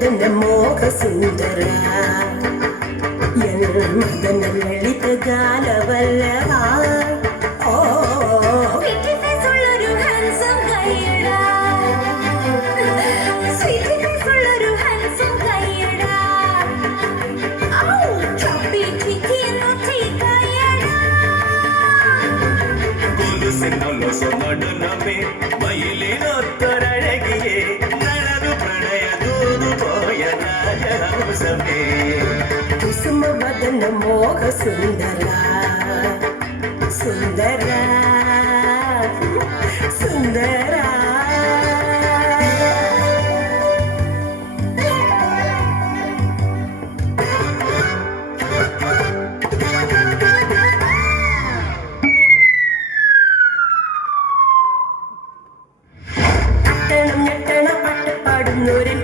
ಕುಸುಮವದನ ಮೋಹ ಸುಂದರ ಮದನ ಲಲಿತ ಗಾನವಲ್ಲವ ನಡುನಮೆ ಮೈಲಿನೊತ್ತರಳಗಿಯೇ ನಳದು ಪ್ರಣಯ ದೂದು ಪೋಯ ರಾಜಹಂಸಮೇ ಕುಸುಮವದನ ಮೋಹ ಸುಂದರ ಸುಂದರ ಸುಂದರ ഞെട്ടണം ഞെട്ടണ പാട്ട് പാടുന്നോരൻ